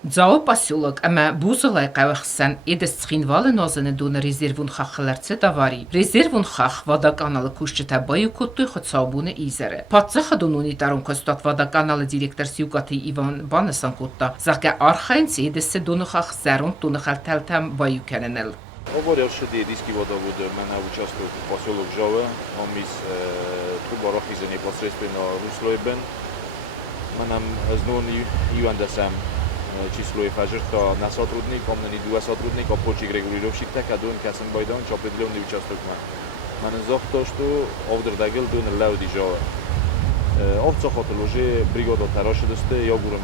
Ձաո պասյուլոկ ամա բուզոլայ qawxsan edes tsxinvalı nozını duna rezervun xaxlarцы davari. Rezervun xax vadakanalı kuşçıta bayu kuttu xatsabunu izere. Patsaxa dununi tarun kostat vadakanalı direktor Siukati Ivan Banasan kutta. Zaka arxainci edesse dunu xax zarun dunu xaltaltam bayu kenenel. Оборявши диски вода буде, мене участвую в поселок Жове, он из Трубарохиза непосредственно Руслойбен. Мене знон Иван Дасам число фажрта на сотрудник, он не два сотрудника, почти регулировщик, так один касен байдан, че определенный участок мене захто, что овдердагел дун лауди Жове. Овца хотел уже бригада тараше досте, я гурам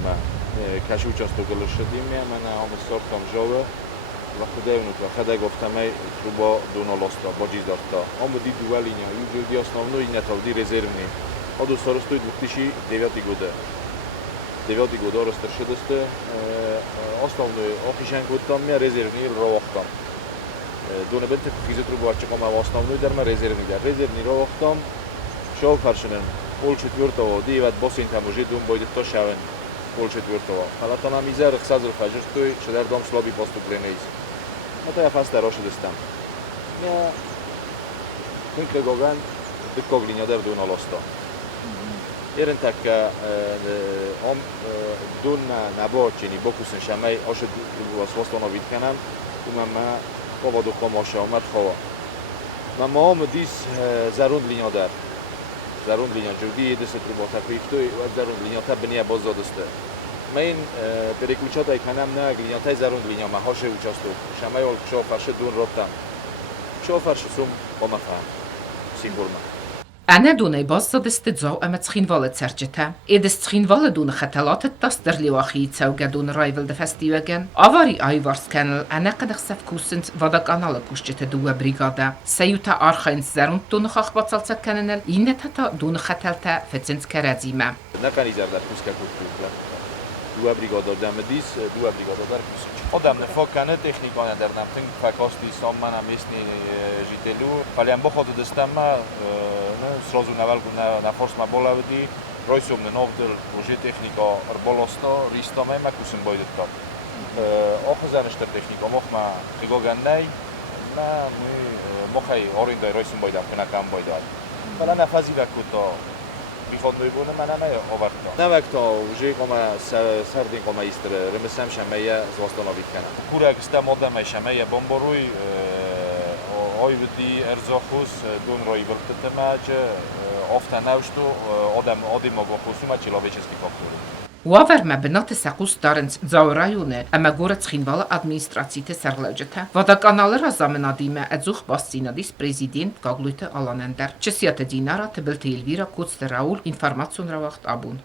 каши участок лошадим, мене амсор там Жове. و خدایونو و خدا گفتم ای تروبا دونالاستا باجی داشتا آمدی دوالینیا یوجودی основной нетавди резервни а до соростуй 2009 года растършедесте основной офишен гуттам я резервни ровахтам донебенте физе труба чекам основной дарма резервни ровахтам шоу фаршенен пол четвертого девят босин там уже дом будет то шавен пол четвертого халата нам изер хсазр фажртуй шедар дом слаби поступление это я фаст дороше дестам. Я кунке гоган дикоглиня дер дуна лосто. Ерен так ом дуна набочени бокусен шамай оше восстановить канам. Умама поводу комоша омар хова. Мама ом дис зарунд линя дер. Зарунд линя жуди десет рубота прифтуй و зарунд линя та бния бозодесте. من переключатای کنم نه گلینیاتای زرون گلینیا ماهاشه участвую. شمای ول شوفرش دون روتام. شوفرش سوم با مفهم. سیمبولما. أنا دوني باصة دستزاو أما تخينفالة تسرجتها. إدس تخينفالة دون خطلات التصدر لواخي تسوغا دون رايفل دفستيوغن. أفاري آيفارس كانل أنا قد أخسف كوسنت فادك أنالا كوشجتا دوا بريغادا. سيوتا أرخين زرون دون خاخ بطلتا كاننل إنتا دون خطلتا فتنت كرازيما. نكاني زردر كوسكا كوكوكلا. دو برigada دامدیس دو برigada در کوسیچ. آدم نفاکنه تکنیکانه در نمتن فکاستی سامان میسنی جیتلو. ولی ام بخواد دستم نه سرازو نوال کنه نفرس ما بالا بدی. رایسوم نوودل روزی تکنیکا ربالاستا ریستا می مکوسن باید کرد. آخوزنشتر تکنیکا مخ ما خیگان نی نه می مخی آریندای رایسوم باید کنه کم باید. ولی نفذی بکوتا. بیخواد میبونه من نه آورده. نه وقتا وجه کما سردین کما ایستر رمسم شمیه زواستان آوید کنم. کورک استم آدم شمیه بمبروی آیودی ارزاخوس دون رای برتم چه آفتن نوشتو آدم ماگو خصوم چیلاوی چسکی فاکتوری. وافر مبنات سقوس دارنت زاو رايونه اما گورت خينوالا ادمنستراتسيته سرلوجته vadakanalara zamenadime edzux bassinadis prezident Gagluite Alanender. Чесията динара тебелте Елвира Коцте Раул информацион равахт абун.